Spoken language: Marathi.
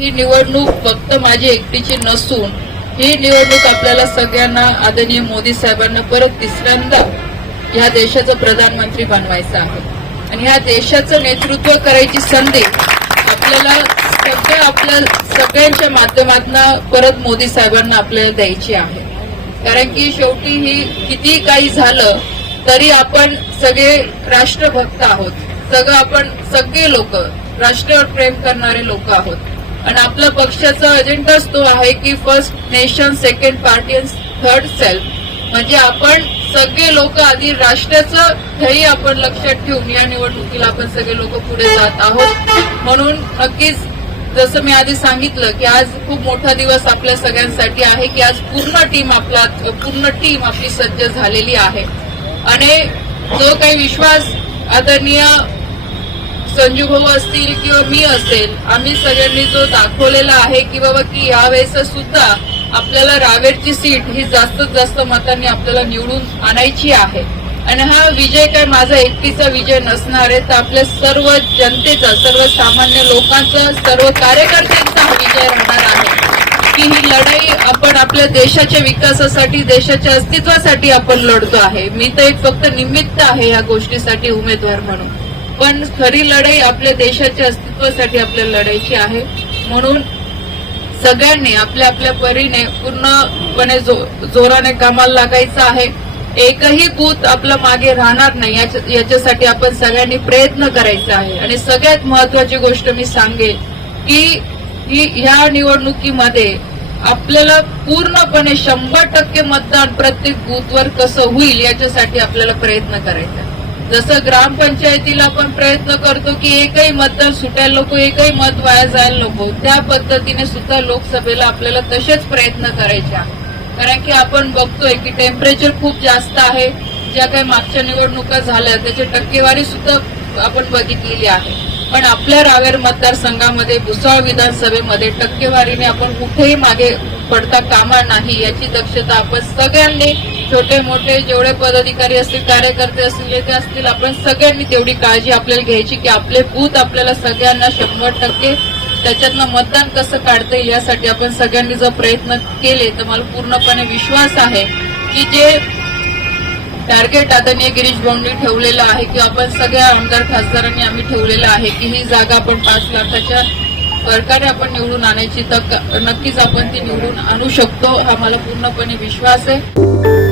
ही निवडणूक फक्त माझी एकटीची नसून ही निवडणूक आपल्याला सगळ्यांना आदरणीय मोदी साहेबांना परत तिसऱ्यांदा ह्या देशाचं प्रधानमंत्री बनवायचं आहे. आणि ह्या देशाचं नेतृत्व करायची संधी आपल्याला सगळ्या आपल्या सगळ्यांच्या माध्यमातून परत मोदी साहेबांना आपल्याला द्यायची आहे. कारण की शेवटी ही किती काही झालं तरी आपण सगळे राष्ट्रभक्त आहोत. सगळं आपण सगळे लोक राष्ट्रावर प्रेम करणारे लोक आहोत. आणि आपला पक्षाचा अजेंडाच तो आहे की first nation second party and third self म्हणजे आपण सगळे लोक आधी राष्ट्राचं ध्येय आपण लक्षात ठेवून या निवडणुकीला आपण सगळे लोक पुढे जात आहोत. म्हणून नक्कीच जसं मी आधी सांगितलं की आज खूप मोठा दिवस आपल्या सगळ्यांसाठी आहे की आज पूर्ण टीम आपला पूर्ण टीम आपली सज्ज झालेली आहे. आणि जो काही विश्वास आदरणीय संजू भाऊ असतील किंवा मी असेल आम्ही सगळ्यांनी जो दाखवलेला आहे की बाबा की यावेळेस सुद्धा आपल्याला रावेरची सीट ही जास्तीत जास्त मतांनी आपल्याला निवडून आणायची आहे. आणि हा विजय काय माझा एकटीचा विजय नसणार आहे तर आपल्या सर्व जनतेचा सर्व सामान्य लोकांचा सर्व कार्यकर्त्यांचा हा विजय राहणार आहे. की ही लढाई आपण आपल्या देशाच्या विकासासाठी देशाच्या अस्तित्वासाठी आपण लढतो आहे. मी तर एक फक्त निमित्त आहे या गोष्टीसाठी उमेदवार म्हणून. पण खरी लढाई आपल्या देशाच्या अस्तित्वासाठी आपल्याला लढायची आहे. म्हणून सगळ्यांनी आपल्या आपल्या परीने पूर्णपणे जो- जोराने कामाला लागायचं आहे. एकही बूथ आपला मागे राहणार नाही याच्यासाठी आपण सगळ्यांनी प्रयत्न करायचा आहे. आणि सगळ्यात महत्वाची गोष्ट मी सांगेन की ह्या निवडणुकीमध्ये आपल्याला पूर्णपणे शंभर टक्के मतदान प्रत्येक बूथवर कसं होईल याच्यासाठी आपल्याला प्रयत्न करायचा आहे. जसं ग्रामपंचायतीला आपण प्रयत्न करतो की एकही मतदार सुटायला नको एकही मत वाया जायला नको. त्या पद्धतीने सुद्धा लोकसभेला आपल्याला तसेच प्रयत्न करायचे कारण की आपण बघतोय की टेम्परेचर खूप जास्त आहे. ज्या काही मागच्या निवडणुका झाल्या त्याची टक्केवारी सुद्धा आपण बघितलेली आहे. पण आपल्या रावेर मतदारसंघामध्ये भुसावळ विधानसभेमध्ये टक्केवारीने आपण कुठेही मागे पडता कामा नाही याची दक्षता आपण सगळ्यांनी छोटे मोठे जेवढे पदाधिकारी असतील कार्यकर्ते असतील नेते असतील आपण सगळ्यांनी तेवढी काळजी आपल्याला घ्यायची की आपले बूथ आपल्याला सगळ्यांना शंभर टक्के त्याच्यातनं मतदान कसं काढतं यासाठी आपण सगळ्यांनी जर प्रयत्न केले तर मला पूर्णपणे विश्वास आहे की जे टार्गेट आदरणीय गिरीश भाऊंनी ठेवलेलं आहे किंवा आपण सगळ्या आमदार खासदारांनी आम्ही ठेवलेलं आहे की ही जागा आपण पाच लाखाच्या प्रकारे आपण निवडून आणायची तर नक्कीच आपण ती निवडून आणू शकतो हा मला पूर्णपणे विश्वास आहे.